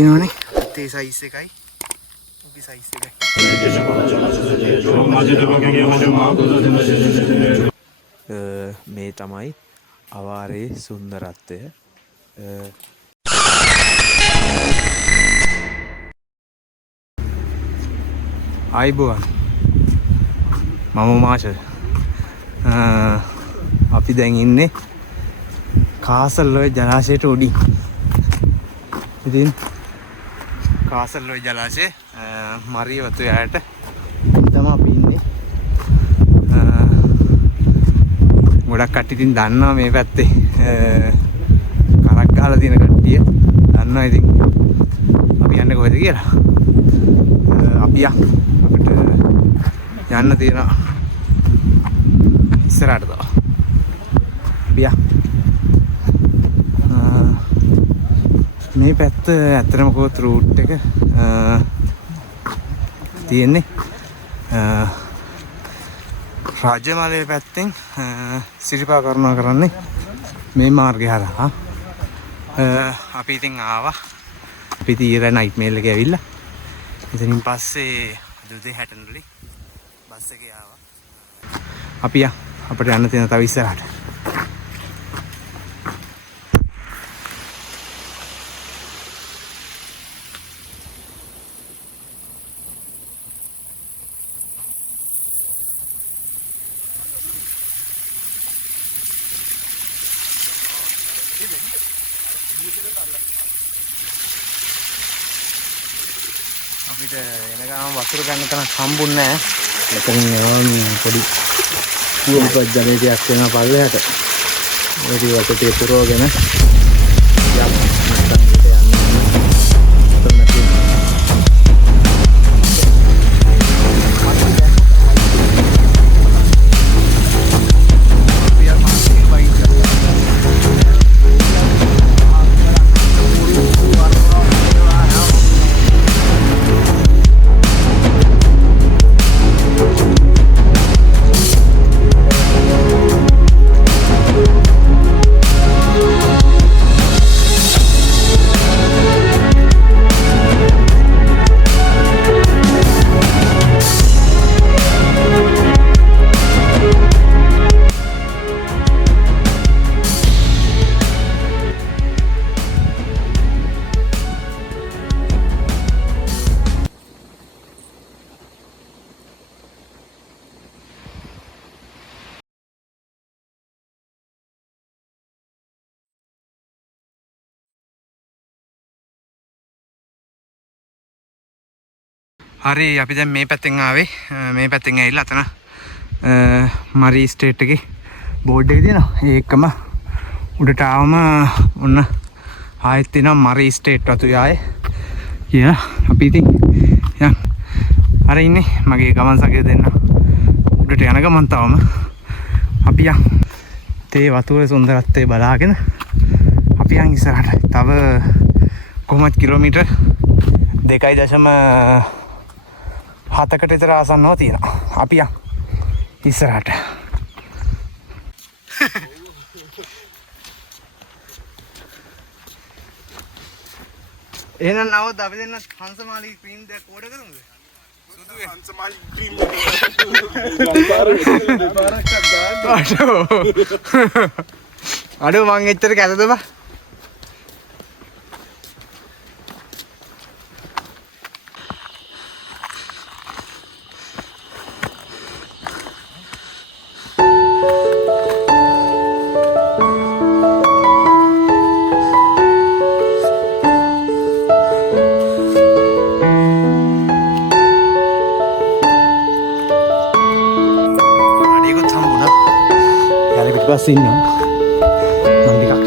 ඉනෝනේ තේ සයිස් එකයි උපි සයිස් එකයි. මේ තමයි අවාරේ සුන්දරත්වය. ආයිබෝවන් මම මාෂ. අපි දැන් ඉන්නේ කාසල්ලොය ජලාශයට උඩින්. ඉතින් කාසල්ලොය ජලාශය මරිය වතු යායට තමයි අපි ඉන්නේ. ගොඩක් කට්ටිය ඉතින් දන්නවා මේ පැත්තේ කරක් ගහලා තියෙන කට්ටිය දන්නවා. ඉතින් අපි යන්නේ කොහෙද කියලා. අපි අපිට යන්න තියෙනවා ඉස්සරහට තව. මේ පැත්ත ඇත්තටම කොහොත් රූට් එක තියෙන්නේ රාජ්‍යමාලයේ පැත්තෙන් සිරිපා කරුණා කරන්නේ මේ මාර්ගය හරහා. අපි ඉතින් ආවා. අපි ඊයේ නයිට් මේල් එකේ ඇවිල්ලා ඉතින් පස්සේ දුදේ හැටනලි බස් එකේ ආවා. අපි අපිට යන්න තියෙන තව ඉස්සරහට. අපිට එන ගමන් වතුර ගන්න තැනක් හම්බුන්නේ නැහැ. එතනින් යනවා පොඩි කුවපත් ජලයයක් වෙනවා පල්ලෙහාට. ඒ ටික වටේ පුරවගෙන යන්න. හරි අපි දැන් මේ පැත්තෙන් ආවේ. මේ පැත්තෙන් ඇවිල්ලා අතන මරි ස්ටේට් එකේ බෝඩ් එක තියෙනවා. ඒකම උඩට ආවම ඔන්න ආයෙත් තියෙනවා මරි ස්ටේට් වතු යායේ කියලා. අපි ඉතින් යන් අර ඉන්නේ මගේ ගමන් සගය දෙන්න. උඩට යන ගමන් තවම අපි තේ වතුරේ සුන්දරත්වය බලාගෙන අපි යන් ඉස්සරහට. තව කොහොමද කිලෝමීටර් 2.7කට විතර ආසන්නව තියෙනවා. අපි ඉස්සරහට. එහෙනම් නවද අපි දෙන්න හංසමාලි ක්‍රීම් දෙයක් ඕඩර් කරමුද? සුදු හංසමාලි ක්‍රීම් අඩෝ මං එච්චර කැතද බා? බස් ඉන්නවා මම ටිකක්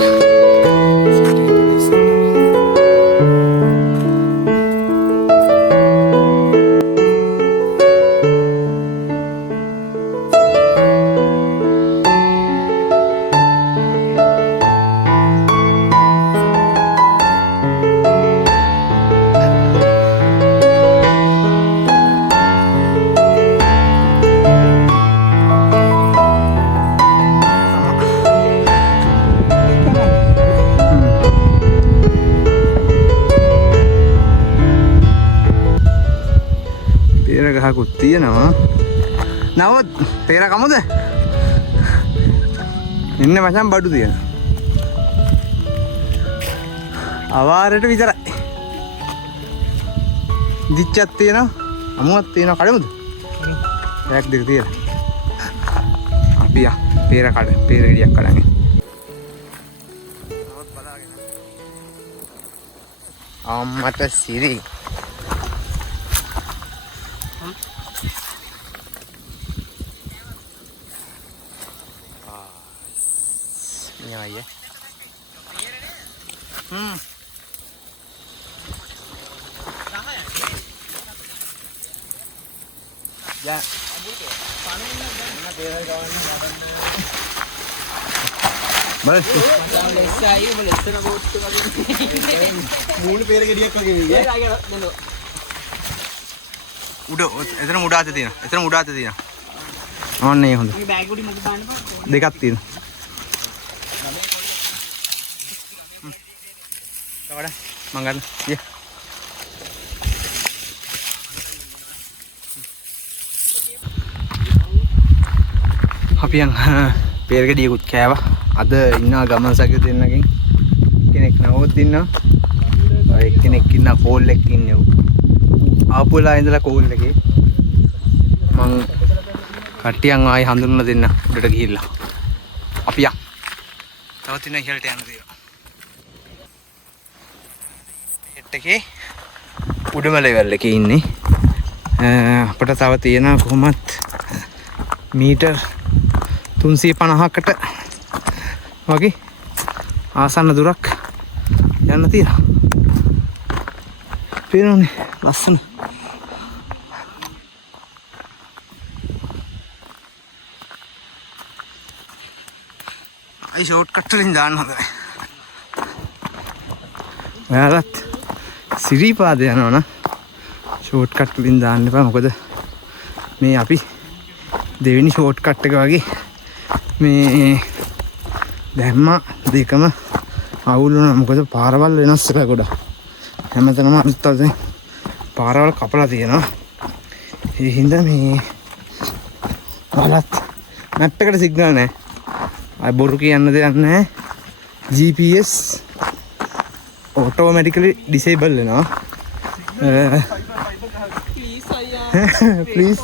ගහකුත් තියෙනවා. නමුත් පෙර කමුද? ඉන්න මචං බඩු තියෙනවා. අවාරයට විතරයි. දිච්චක් තියෙනවා. අමුවක් තියෙනවා. කඩමුද? එකක් දෙක තියෙනවා. අපි යා පෙර ගෙඩියක් කඩන්නේ. අම්මට සිරි nya ya එතන මුඩ අත තියෙනවා. එතන මුඩ අත තියෙනවා. ඕන්නේ හොඳ. මේ බෑග් උඩින් මොකද දාන්න බෑ? දෙකක් තියෙනවා. තවඩ මං ගන්න. ය. අපි යන් පෙරගඩියකුත් කෑවා. අද ඉන්නවා ගමන් සගය දෙන්නකින්. කෙනෙක් නවොත් ඉන්නවා. එක්කෙනෙක් ඉන්නවා කෝල් එකක් ඉන්නේ. ආපුලා ඉඳලා කෝල් එකේ මං කට්ටියන් ආයි හඳුන්වලා දෙන්න උඩට ගිහිල්ලා අපි යා තවත් ඉන්න ඉහළට යන්න තියෙනවා හෙට් එකේ උඩම ලෙවල් එකේ ඉන්නේ අපිට තව තියෙනවා කොහොමත් මීටර් 350කට වගේ ආසන්න දුරක් යන්න තියෙනවා පේනවනේ ලස්සන ෂෝට් කට් වලින් දාන්න හොඳයි. ඔයාලත් සිරිපාද යනවනම් ෂෝට් කට් වලින් දාන්න එපා. මොකද මේ අපි දෙවෙනි ෂෝට් කට් එක වගේ මේ දැම්ම දෙකම අවුල් වුණා. මොකද පාරවල් වෙනස් වෙලා ගොඩක්. හැමතැනම අලුත් අලුතෙන් පාරවල් කපලා තියෙනවා. ඒ හින්දා මේ ඔයාලත් මැප් එකට සිග්නල් නැහැ. අය බොරු කියන්න දෙයක් නැහැ. GPS automatically disable වෙනවා. please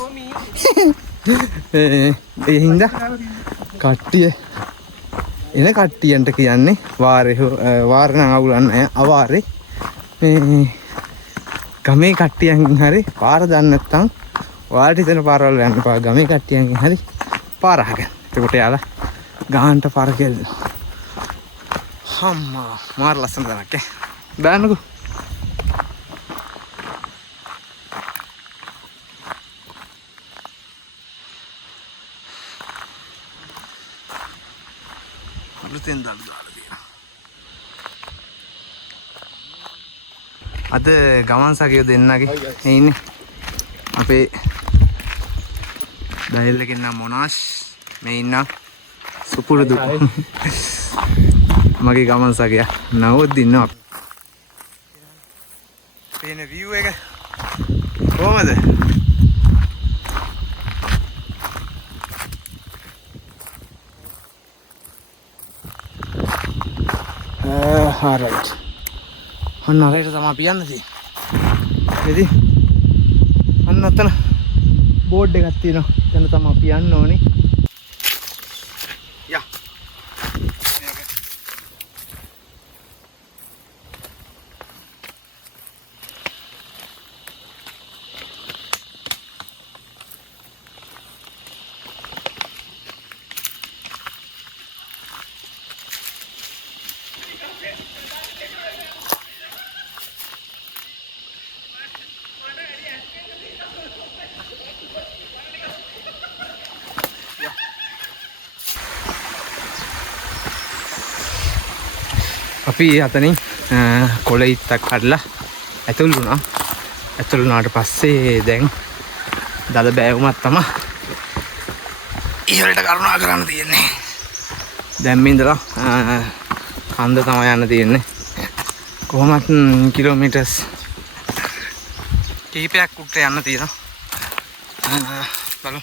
ඒ හින්දා කට්ටිය එන කට්ටියන්ට කියන්නේ වාරේ නම් අවුලක් නැහැ. අවාරේ මේ ගමේ කට්ටියන් හරි පාර දන්නේ නැත්නම් ඔයාලට හිතෙන පාරවල් යන්න එපා. ගමේ කට්ටියන්ගෙන් හරි පාර අහගන්න. එතකොට යාලා ගාන්ට පාර කියලා. අම්මා මාර ලස්සන තැනක් ඈ. දාන්නකෝ. අලුතෙන් දාලා තියෙනවා. අද ගමන් සගයෝ දෙන්නගේ මේ ඉන්නේ. අපේ දයල් එකේ නම් මොනාස් මේ ඉන්න සුපුරුදු මගේ ගමන් සගයා නවොත් ඉන්නවා. පේන view එක කොහමද? alright. අන්න අරයට තමයි අපි යන්න තියෙන්නේ. ඉතින් අන්න අතන බෝඩ් එකක් තියෙනවා. එතන තමයි අපි යන්න ඕනේ. යා. අපි අතනින් කොළයිත්තක් කඩලා ඇතුල් වුණා. ඇතුල් වුණාට පස්සේ දැන් දල බෑවුමක් තමයි ඉහළට කරුණා කරන්න තියෙන්නේ. දැන් මේ ඉඳලා කන්ද තමයි යන්න තියෙන්නේ. කොහොමත් කිලෝමීටර්ස් කීපයක් උඩට යන්න තියෙනවා. බලමු.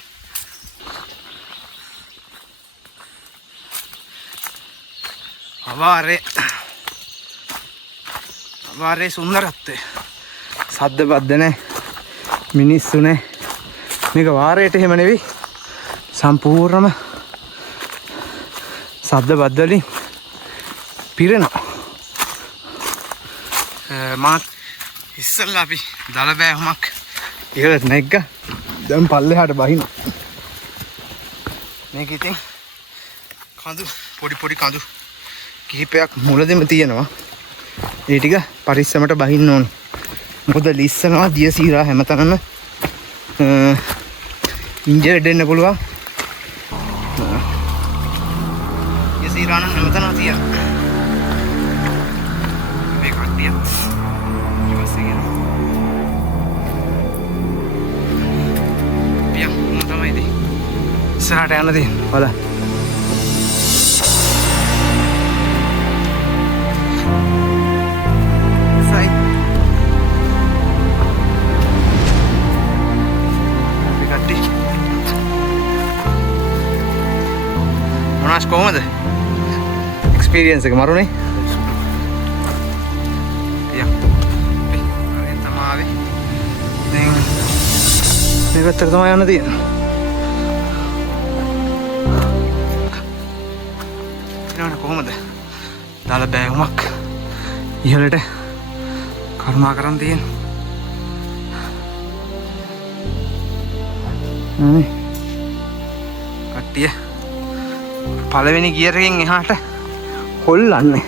අවාරේ සුන්දරත්වය. සද්ද බද්ද නැහැ. මිනිස්සු නැහැ. මේක වාරයට එහෙම නෙවෙයි. සම්පූර්ණම සද්ද බද්ද වලින් පිරෙනවා. මාත් ඉස්සල්ලා අපි දල බෑහුමක් ඉහළට නැග්ගා. දැන් පල්ලෙහාට බහිනවා. මේක ඉතින් කඳු පොඩි කඳු කිහිපයක් මුලදෙම තියෙනවා. ඒ ටික පරිස්සමට බහින්න ඕන. මොකද ලිස්සනවා දිය සීරා හැමතැනම ඉන්ජර් දෙන්න පුළුවන්. දිය සීරා නම් හැමතැනම තියෙනවා. මේ කට්ටිය ඊපස්සේ ගෙනවා. පියා මොන තමයි ඉතින් ඉස්සරහට යන්න තියෙන්නේ. බලන්න. මොනවාස් කොහමද එක්ස්පීරියන්ස් එක මරුනේ? යා හරි තමයි. දැන් මේ පැත්තට තමයි යන්න තියෙන්නේ. ඊළඟ කොහමද දාලා බෑගුමක් ඉහළට කරුණා කරන් තියෙන්නේ. කට්ටිය පළවෙනි ගියර් එකෙන් එහාට හොල්ලන්නේ.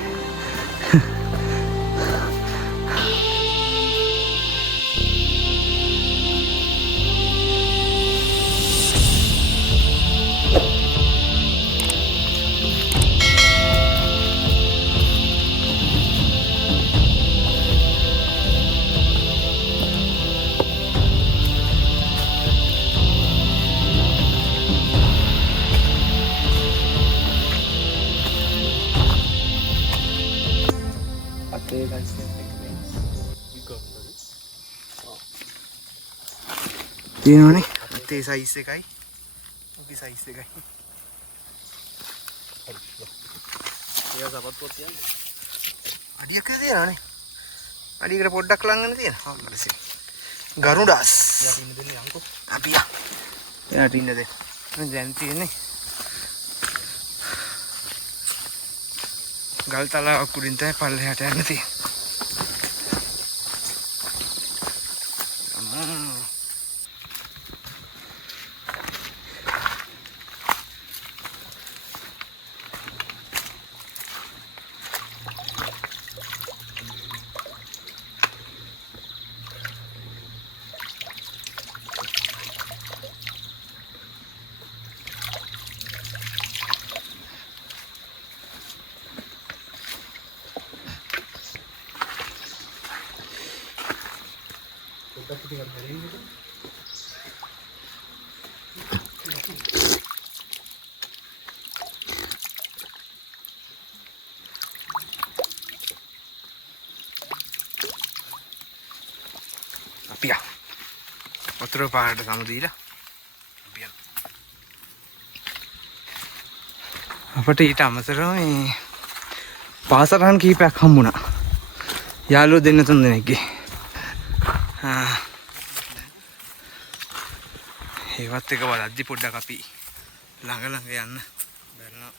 තියෙනවනේ අතේ සයිස් එකයි ඔකේ සයිස් එකයි. ඒක සපත්තුවක් තියන්නේ. අඩියක් තියෙනවනේ. අඩියකට පොඩ්ඩක් ලංගන්න තියෙනවා. හම්බෙසි. ගරුඩාස්. යා ඉන්න දෙන්නේ අංකෝ. අපියා. එයාට ඉන්න දෙන්න. දැන් තියෙන්නේ. ගල් තලාවක් උඩින් තමයි පල්ලෙහාට යන්න තියෙන්නේ. අපියා වතුර පාරට සම දීලා අපිට ඊට අමතරව මේ පාසරහන් කීපයක් හම්බුණා. යාළුවෝ දෙන්න තුන් දෙනෙක්ගේ. ඒවත් එක බලද්දි පොඩ්ඩක් අපි ළඟ යන්න බැලුවා.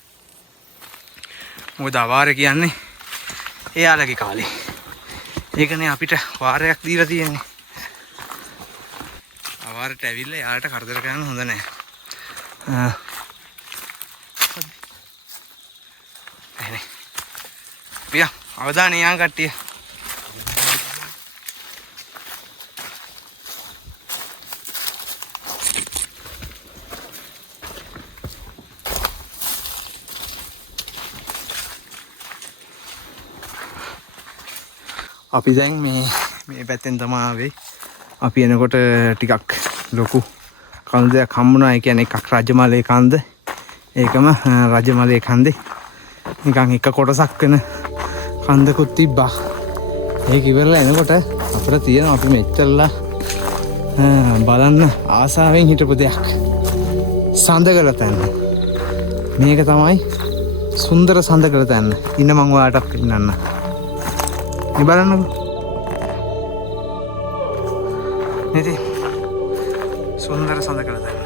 මොකද අවාරේ කියන්නේ එයාලගේ කාලේ. ඒකනේ අපිට වාරයක් දීලා තියෙන්නේ. අවාරට ඇවිල්ලා යාලට කරදර කරන්න හොඳ නැහැ. එහෙනේ. පියා අවදානේ යා කට්ටිය. අපි දැන් මේ පැත්තෙන් තමයි ආවේ. අපි එනකොට ටිකක් ලොකු කන්දයක් හම්බුණා. ඒ කියන්නේ එකක් රජමලේ කන්ද. ඒකම රජමලේ කන්දේ නිකන් එක කොටසක් වෙන කන්දකුත් තිබ්බා. ඒක ඉවරලා එනකොට අපිට තියෙනවා අපි මෙච්චරලා බලන්න ආසාවෙන් හිටපු දෙයක් සඳකල තැන්න. මේක තමයි සුන්දර සඳකල තැන්න. ඉන්න මං ඔයාලටත් පෙන්නන්න. මේ බලන්නකෝ. නේද? සුන්දර සඳකල තැන්න.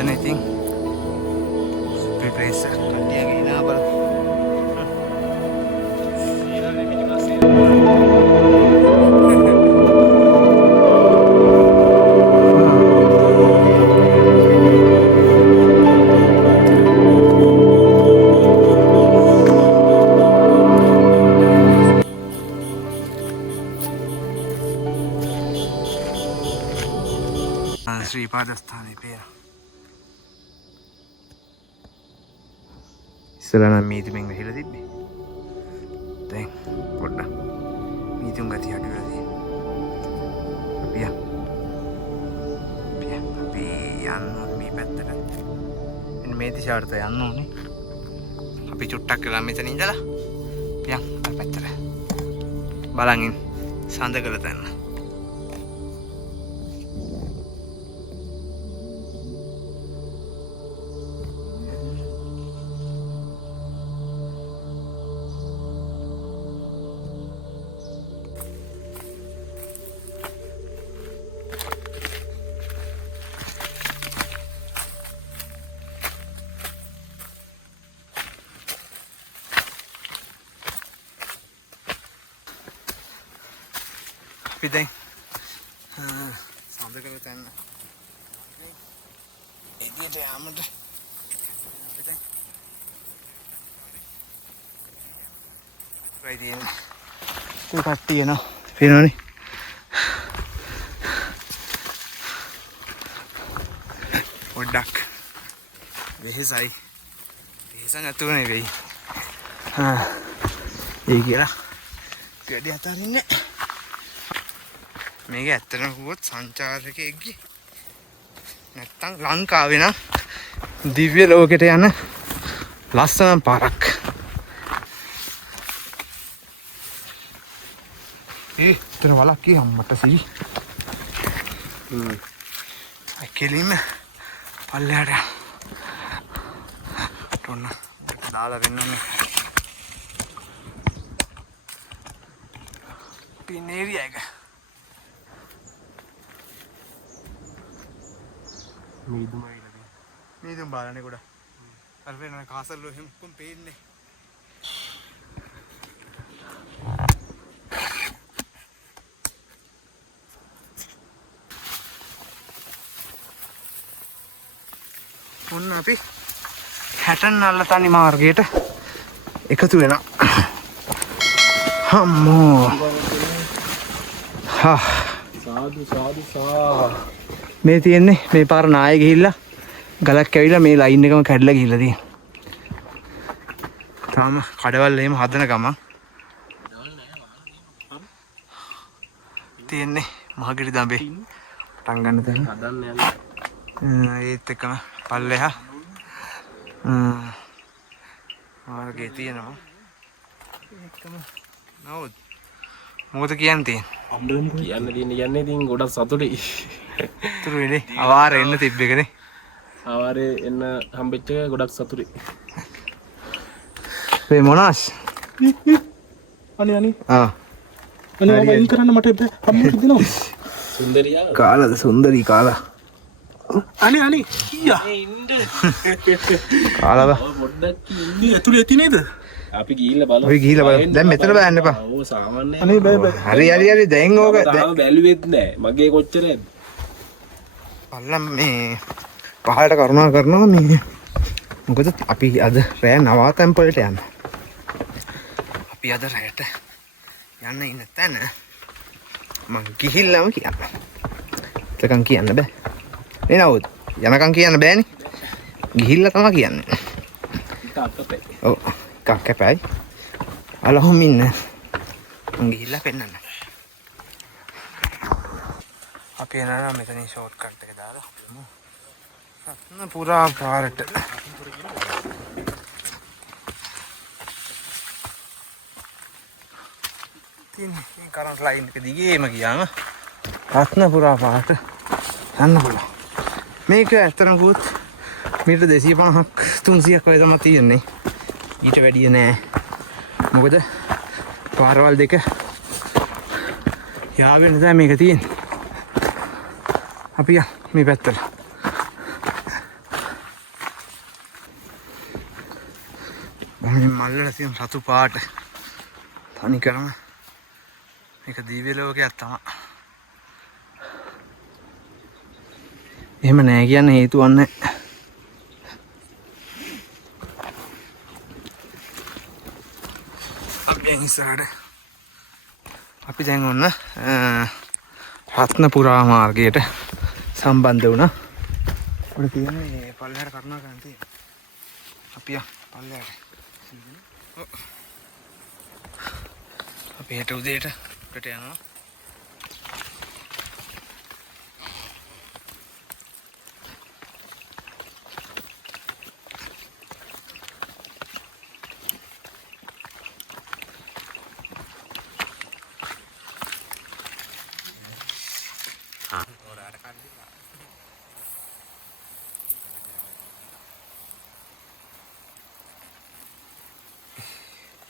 මෙතන ඉතින් ප්‍රේස කඩියගේ ඉනා බල. ශ්‍රීපාදස්ථානයේ පේන. ඉස්සෙල්ලා නම් මීතිමෙන් වැහිලා තිබ්බේ. දැන් පොඩ්ඩක් මීතුම් ගතිය අඩු වෙලා තියෙනවා. අපි යන්න මේ පැත්තට. එන්න මේ දිශාවට යන්න ඕනේ. අපි චුට්ටක් වෙලා මෙතන ඉඳලා පියන් අර පැත්තට. බලන් ඉන්න සඳකල තැන්න. අපි දැන් සඳකල තැන්න එදියට යාමට අපි දැන් රයි තියෙන්නේ ඒ කට්ටිය එනවා පේනවනේ පොඩ්ඩක් වෙහෙසයි වෙහෙස නැතුව නෙවෙයි ඒ කියලා වැඩි අතාරින්නේ මේක ඇත්තටම කිව්වොත් සංචාරකයෙක්ගේ නැත්තම් ලංකාවේ නම් දිව්‍ය ලෝකෙට යන ලස්සන පාරක්. එතන වලක් කී අම්මට සී. කෙලින්ම පල්ලෙහාට යන්න. දාලා වෙන්නන්නේ. පින් ඒරියා එක. මීදුම් බලන්නේ ගොඩ අර වෙන කාසල්ලෝ එහෙම කොම් පේන්නේ ඔන්න අපි හැටන් අල්ලතනි මාර්ගයට එකතු වෙනවා අම්මෝ සාදු සාදු සා මේ තියෙන්නේ මේ පාර නාය ගිහිල්ලා ගලක් ඇවිල්ලා මේ ලයින් එකම කැඩලා ගිහිල්ලා තියෙනවා. තාම කඩවල් එහෙම හදන ගමන් තියෙන්නේ මහගිරි දඹේ පටන් ගන්න තැන. හදන්න යන්නේ. ඒත් එක්කම පල්ලෙහා මාර්ගේ තියෙනවා. ඒකම නෝත් මොකද කියන්නේ? කියන්නේ ඉතින් ගොඩක් සතුටුයි. තුරුනේ අවාරේ එන්න තිබ්බ එකනේ. අවාරේ එන්න හම්බෙච්ච එක ගොඩක් සතුටුයි. මේ මොනස්? අනේ ආ. අනේ ඔබ ඉන් කරන්න මට හම්බෙන්න දෙනවා. සුන්දරියා. කාලාද සුන්දරි කාලා. අනේ කීයා. ඒ ඉන්න. කාලාද? පොඩ්ඩක් ඉන්නේ ඇතුලේ ඇති නේද? අපි ගිහිල්ලා බලමු. අපි ගිහිල්ලා බලමු. දැන් මෙතන බලන්න එපා. ඕ සාමාන්‍ය. අනේ බෑ. හරි දැන් ඕක තාම බැලුවෙත් නෑ. මගේ කොච්චරද? අල්ලම් මේ පහලට කරුණා කරනවා මේ. මොකද අපි අද රෑ නවාතැන් වලට යනවා. අපි අද රෑට යන්න ඉන්න තැන මං ගිහිල්ලාම කියන්න. එතකන් කියන්න බෑ. නේ නවුද? යනකම් කියන්න බෑනේ. ගිහිල්ලා තමයි කියන්නේ. ඔව්. එකක් කැපයි. අලහොම ඉන්න. මං ගිහිල්ලා පෙන්නන්න. අපි එනවා මෙතනින් ෂෝට් කට් එක දාලා රත්න පුරා පාරට තින් කරන්ට් ලයින් එක දිගේම ගියාම රත්නපුරා පාරට යන්න පුළුවන්. මේක ඇත්තටම ගොත් මීටර් 250ක් 300ක් වගේ තමයි තියෙන්නේ. ඊට වැඩිය නෑ. මොකද පාරවල් දෙක යාවෙන තමයි මේක තියෙන්නේ. අපි මේ පැත්තට. මේ මල්ලට තියෙන රතු පාට තනි කරම මේක දිව්‍ය ලෝකයක් තමයි. එහෙම නෑ කියන්නේ හේතුවක් නෑ. අපි ඉස්සරහට අපි දැන් ඔන්න රත්නපුරා මාර්ගයට සම්බන්ධ වුණා. උඩ තියෙන මේ පල්ලෙහාට කරුණා ගන්න තියෙනවා. අපි පල්ලෙහාට. අපි හෙට උදේට උඩට යනවා.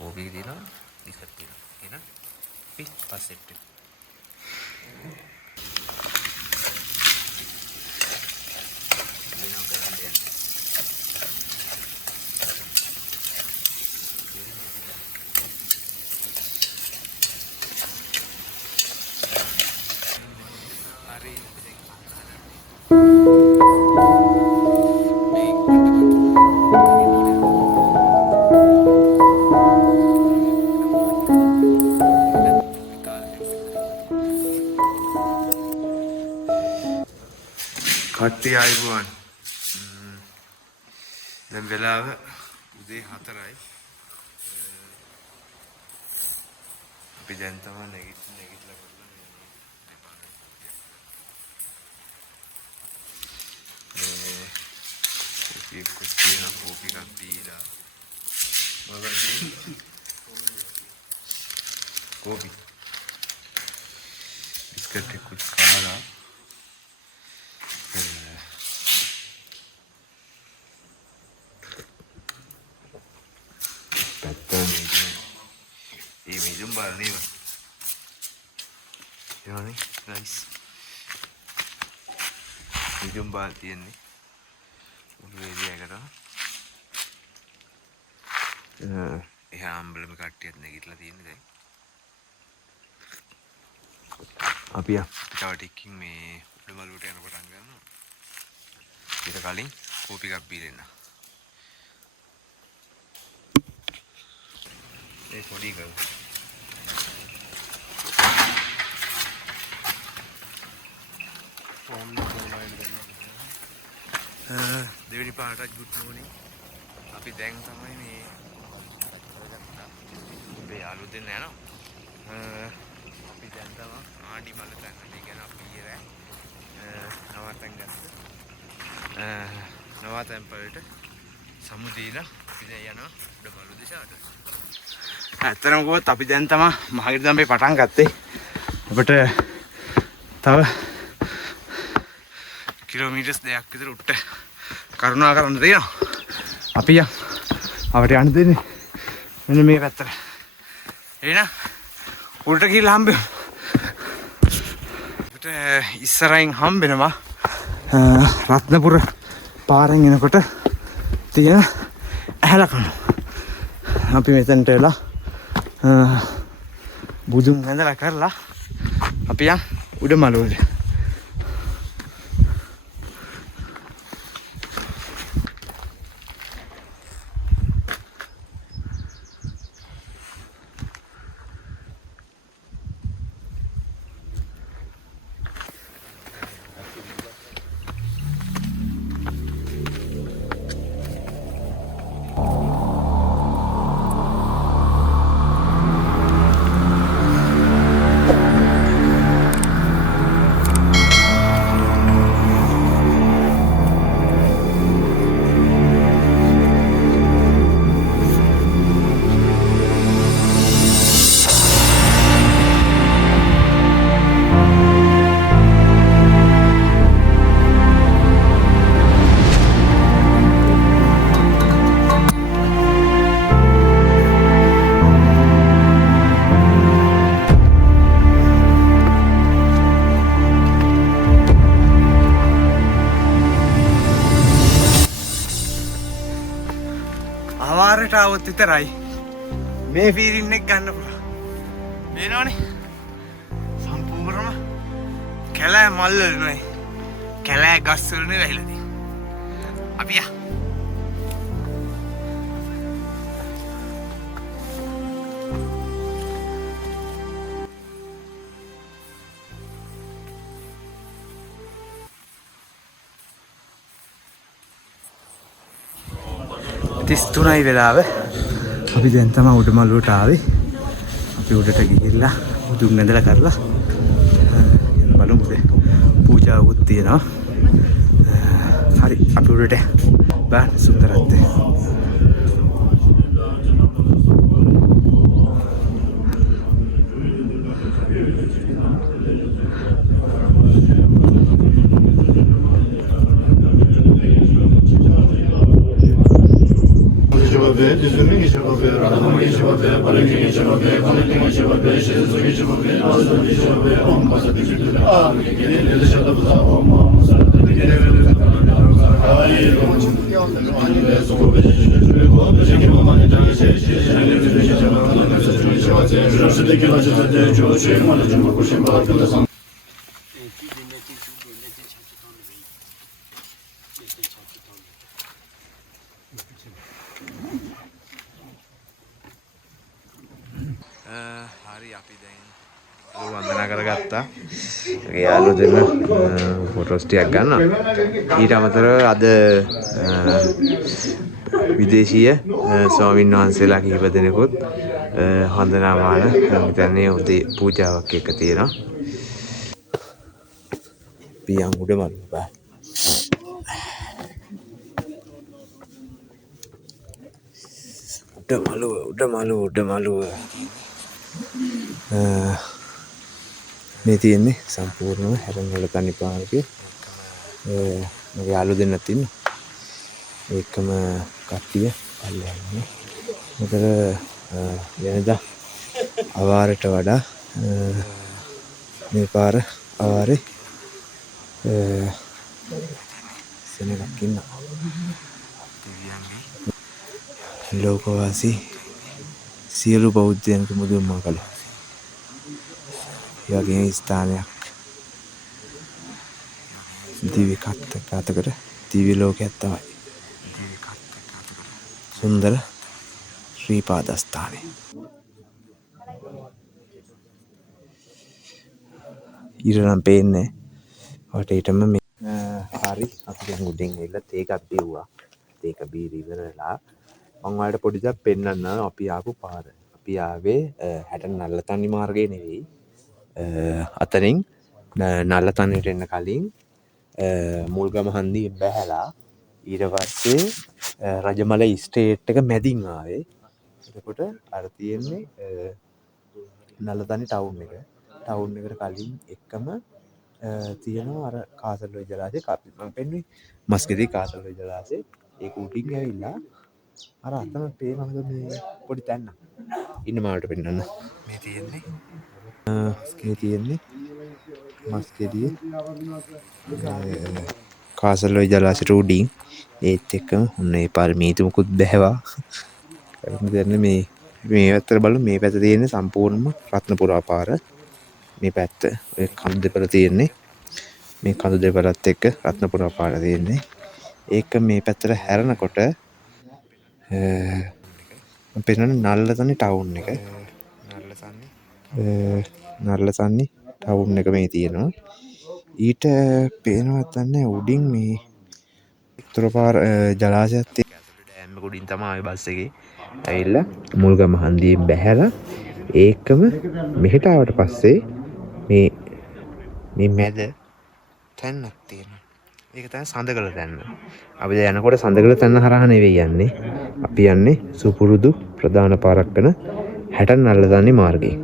Kopi dina dikatin, ina, pis paset. කට්ටිය ආයිබුවන්. දැන් වෙලාව උදේ 4යි. අපි දැන් තමයි නැගිටලා කෝපි එකක් දීලා කෝපි බිස්කට් එකක් කාලා medium bar nih bang, gimana nih guys, medium bar ini, udah dia kata, ya belum kaget nih gitu lah ini deh, apa ya, kita taking me, udah malu deh anak orang kan, kita kali kopi kopi deh nah. Ini podi kan. දෙවෙනි පාටත් good morning. අපි දැන් තමයි මේ අපේ යාළුවෝ දෙන්න යනවා. අපි දැන් තමයි ආඩි මල තැන. ඒ කියන්නේ අපි ඉර නවතන් ගත්ත. නවතන් වලට සමුදීලා අපි දැන් යනවා උඩමළු දිශාවට. ඇත්තටම කිව්වොත් අපි දැන් තමයි මහගිරිදම්බේ පටන් ගත්තේ. අපිට තව කිලෝමීටර්ස් 2ක් විතර උඩට කරුණා කරන්න තියෙනවා. අපි අපිට යන්න දෙන්නේ මෙන්න මේ පැත්තට. එහෙනම් උඩට ගිහලා හම්බෙමු. අපිට ඉස්සරහින් හම්බෙනවා රත්නපුර පාරෙන් එනකොට තියෙන ඇහැලකණු. අපි මෙතනට වෙලා බුදුන් වැඳලා කරලා අපි උඩමළුවට. ආවොත් විතරයි මේ ෆීලින් එක ගන්න පුළුවන්. පේනවනේ සම්පූර්ණම කැලෑ මල් වල නෙවෙයි කැලෑ ගස් වල නෙවෙයි වැහිලා තියෙන්නේ. අපි යා තිස්තුනයි වෙලාව අපි දැන් තමයි උඩමළුවට ආවේ. අපි උඩට ගිහිල්ලා උදුන් ඇඳලා කරලා බලමු පූජාවකුත් තියෙනවා. හරි අපි උඩට බලන්න සුන්දරත්වය. හරි අපි දැන් වන්දනා කරගත්තා. යාළුවෝ දෙන්න ෆොටෝස් ටිකක් ගන්නවා. ඊට අමතරව අද විදේශීය ස්වාමීන් වහන්සේලා කිහිප දෙනෙකුත් වන්දනාමාන හිතන්නේ උදේ පූජාවක් එක තියෙනවා. පියන් උඩමල් බා. උඩමලුව මේ තියෙන්නේ සම්පූර්ණව හැරෙන්නල තනි පාර්කේ. මගේ යාළුවෝ දෙන්නත් ඉන්නවා. ඒකම කට්ටිය පල්ලෙහාන්නේ. මෙතන වෙනදා අවාරට වඩා මේ පාර අවාරේ සෙනඟක් ඉන්නවා. ලෝකවාසී සියලු බෞද්ධයන්ට මුදුන්ම කළ යගේ ස්ථානයක් දිව්‍ය කතකට දිව්‍ය ලෝකයක් තමයි. සුන්දර ශ්‍රී පාදස්ථානය. ඉරනම් පේන්නේ වටේටම මේ හරි අපි දැන් උඩින් ගිහලා තේකක් බිව්වා. තේක බීරි ඉවරලා මම ඔයාලට පොඩි දෙයක් පෙන්නන්න අපි ආපු පාර. අපි ආවේ හැටන් නල්ලතන්නි මාර්ගයේ නෙවෙයි. අතනින් නල්ලතන්නට එන්න කලින් මුල්ගම හන්දියෙන් බැහැලා ඊට පස්සේ රජමල ස්ටේට් එක මැදින් ආවේ. එතකොට අර තියෙන්නේ නල්ලතන්නි ටවුන් එක. ටවුන් එකට කලින් එකම තියෙනවා අර කාසල්වයි ජලාශය. මම පෙන්නුවේ මස්කෙදී කාසල්වයි ජලාශය. ඒක උඩින් ඇවිල්ලා අර අතන පේනවද මේ පොඩි තැන්න. ඉන්න මාවට පෙන්නන්න. මේ තියෙන්නේ මස්කෙදිය කාසල්වයි ජලාශයට උඩින්. ඒත් එක්කම ඔන්න ඒ පාර මීතුමකුත් බැහැවා. කරන්න මේ පැත්තට බලමු. මේ පැත්ත තියෙන්නේ සම්පූර්ණම රත්නපුරා පාර. මේ පැත්ත ඔය කඳු දෙපළ තියෙන්නේ. මේ කඳු දෙපළත් එක්ක රත්නපුරා පාර තියෙන්නේ. ඒක මේ පැත්තට හැරෙනකොට පෙන්වන්නේ නල්ලතන්නි ටවුන් එක. නල්ලතන්නි ටවුන් එක මේ තියෙනවා. ඊට පේනවත් නැහැ උඩින් මේ උතුරපාර ජලාශයත් එක්ක ඩෑම් එක උඩින් තමයි බස් එකේ ඇවිල්ලා මුල්ගම හන්දියෙන් බැහැලා ඒකම මෙහෙට ආවට පස්සේ මේ මැද තැන්නක් තියෙනවා. ඒක තමයි සඳකල තැන්න. අපි දැන් යනකොට සඳකල තැන්න හරහා නෙවෙයි යන්නේ. අපි යන්නේ සුපුරුදු ප්‍රධාන පාරක් වෙන හැටන් නල්ලතන්නි මාර්ගයේ.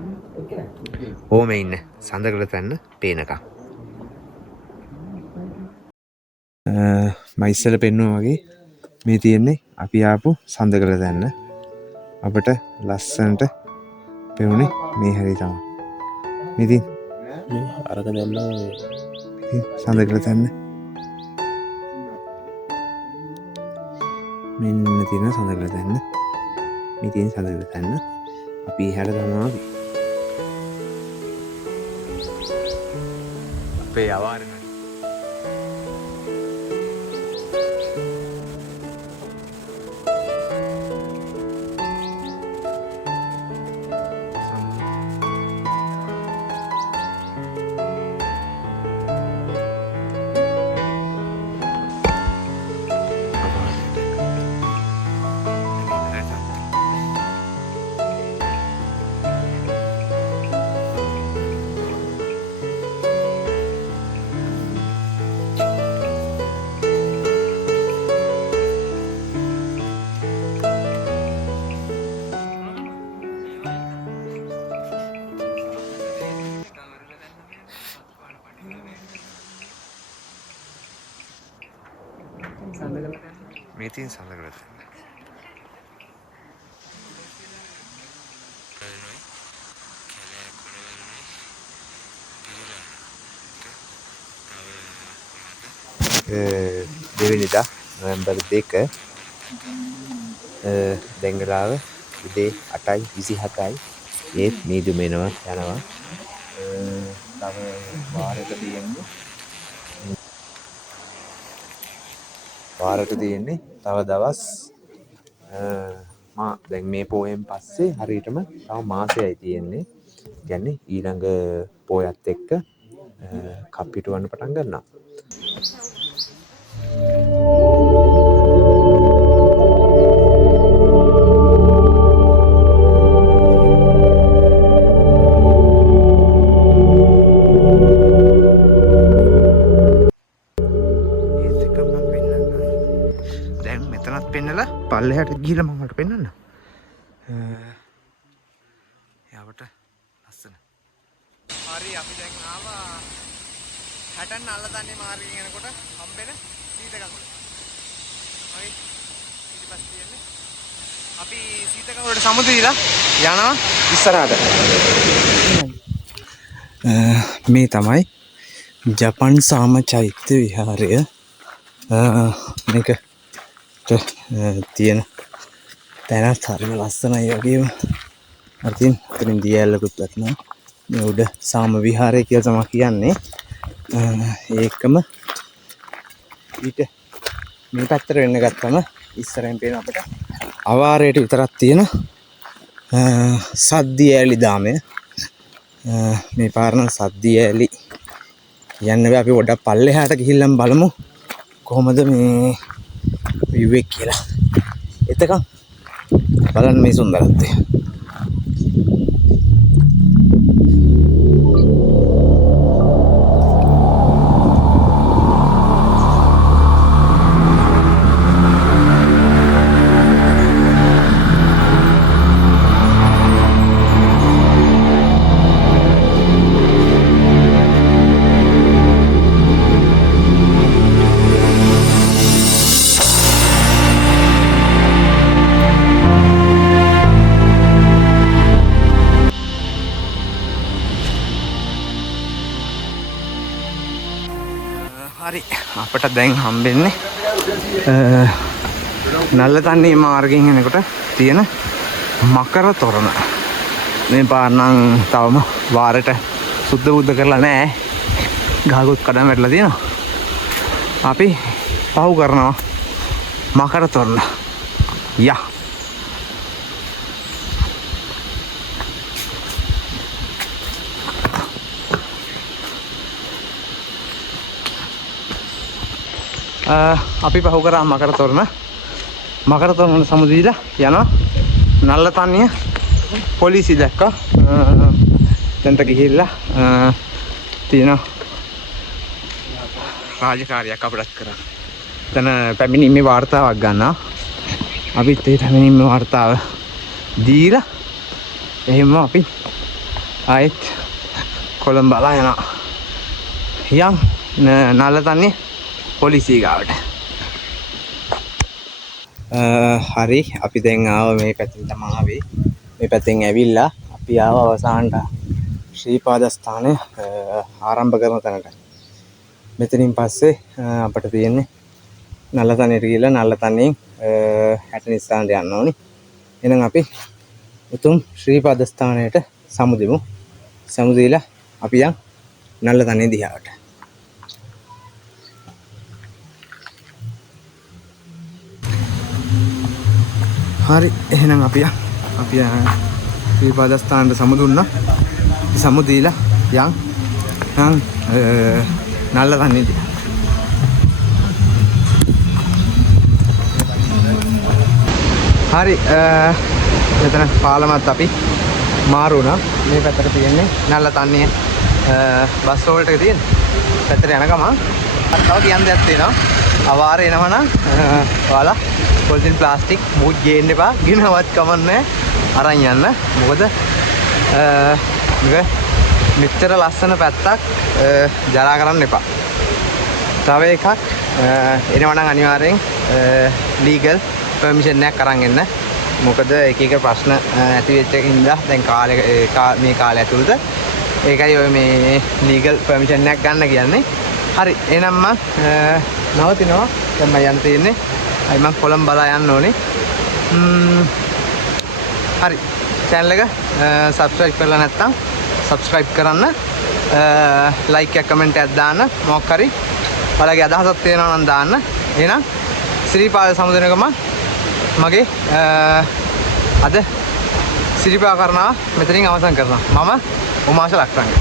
ඕම ඉන්න සඳකල තැන්න පේනකම්. මයිස්සල පෙන්නුවා වගේ මේ තියෙන්නේ අපි ආපු සඳකල තැන්න. අපට ලස්සනට පෙවුනේ මේ හැරි තමයි. ඉතින් අරක දැම්ම සඳකල තැන්න. මෙන්න තියෙන සඳකල තැන්න. මේ තියෙන සඳකඩ තැන්න අපි එහාට ගමු. අපේ අවාරණ මේ තියෙන සඳකඩ තැන්න. දෙවෙනිදා නොවැම්බර් 2 දැන් වෙලාව උදේ 8:27යි. ඒත් මීදුම එනවා යනවා. තව වාරක තියෙන්නේ තව දවස් දැන් මේ පෝයෙන් පස්සේ හරියටම තව මාසයයි තියෙන්නේ. කියන්නේ ඊළඟ පෝයත් එක්ක කප්පිටවන්න පටන් ගන්නවා. පල්ලෙහාට ගිහිල්ලා මම ඔයාලට පෙන්නන්න. යාවට ලස්සන. හරි අපි දැන් ආවා හැටන් අල්ලතන්නේ මාර්ගයෙන් යනකොට හම්බෙන සීතකඟුල. හරි ඊට පස්සේ තියෙන්නේ අපි සීතකඟුලට සමුද දීලා යනවා ඉස්සරහට. මේ තමයි ජපන් සාම චෛත්‍ය විහාරය. මේක තියෙන තැනත් හරිම ලස්සනයි වගේම අතින් අතරින් දියැලකුත් වටනවා. මේ උඩ සාම විහාරය කියලා තමයි කියන්නේ. ඒකම ඊට මේ පැත්තට වෙන්න ගත්තම ඉස්සරහින් පේන අපිට අවාරයට විතරක් තියෙන සද්දියෑලි දාමය. මේ පාරන සද්දියෑලි යන්න බෑ. අපි පොඩ්ඩක් පල්ලෙහාට ගිහිල්ලා බලමු කොහොමද මේ විවේක කියලා. එතකම් බලන්න මේ සුන්දරත්වය. හරි අපට දැන් හම්බෙන්නේ නල්ලතන්නේ මාර්ගයෙන් එනකොට තියෙන මකර තොරණ. මේ පාර නම් තවම වාරයට සුද්ධ බුද්ධ කරලා නැහැ. ගහකොත් කඩම් වැටලා තියෙනවා. අපි පහු කරනවා මකර තොරණ. යා අපි පහු කරා මකර තොරණ සමුදීලා යනවා නල්ලතන්නිය පොලිසිය දැක්කා. දැන්ට ගිහිල්ලා තියෙන රාජකාරියක් අපිට කරා. දැන් පැමිණීමේ වාර්තාවක් ගන්නවා. අපිත් ඒ පැමිණීමේ වාර්තාව දීලා එහෙම අපි ආයෙත් කොළඹ බලා යනවා. යම් නල්ලතන්නිය පොලිසිය ගාවට. හරි අපි දැන් ආව මේ පැත්තෙන් තමයි ආවේ. මේ පැත්තෙන් ඇවිල්ලා අපි ආව අවසානට ශ්‍රීපාද ස්ථානය ආරම්භ කරන තැනට. මෙතනින් පස්සේ අපිට තියෙන්නේ නල්ලතන්නේට ගිහලා නල්ලතන්නේන් හැටනි ස්ථානට යන්න ඕනි. එහෙනම් අපි උතුම් ශ්‍රී පදස්ථානයට සමුදෙමු. සමුදීලා අපි යන් නල්ල තනේ දිහාට. හරි එහෙනම් අපි ශ්‍රී පදස්ථානට සමුදුන්නා. සමුදීලා යන් නල්ල තනේ දිහා. හරි මෙතන පාලමත් අපි මාරු වුණා. මේ පැත්තට තියෙන්නේ නල්ල තන්නේ බස් රෝල්ට් එක තියෙන පැත්තට යන ගමන් තව කියන්න දෙයක් තියෙනවා. අවාර එනවනම් ඔයාලා පොලිතින් ප්ලාස්ටික් මූට් ගේන්න එපා. ගෙනවත් කමන්නේ අරන් යන්න. මොකද මේක මෙච්චර ලස්සන පැත්තක් ජරා කරන්න එපා. තව එකක් එනවනම් අනිවාර්යෙන් ලීගල් පර්මිෂන් එකක් අරන් එන්න. මොකද එක එක ප්‍රශ්න ඇති වෙච්ච එකකින්ද දැන් මේ කාලය ඇතුළත ඒකයි ඔය මේ ලීගල් පර්මිෂන් එකක් ගන්න කියන්නේ. හරි එහෙනම් මම නවතිනවා. දැන් මම යන්න තියෙන්නේ. අයි මම කොළඹ බලා යන්න ඕනේ. හරි channel එක subscribe කරලා නැත්නම් subscribe කරන්න. like එක comment එකක් දාන්න. මොකක් හරි ඔයාලගේ අදහසක් තියෙනවා නම් දාන්න. එහෙනම් ශ්‍රීපාද සමුදෙනකම මගේ අද සිරිපා කරනවා මෙතනින් අවසන් කරනවා. මම උමාශ ලක්රංග.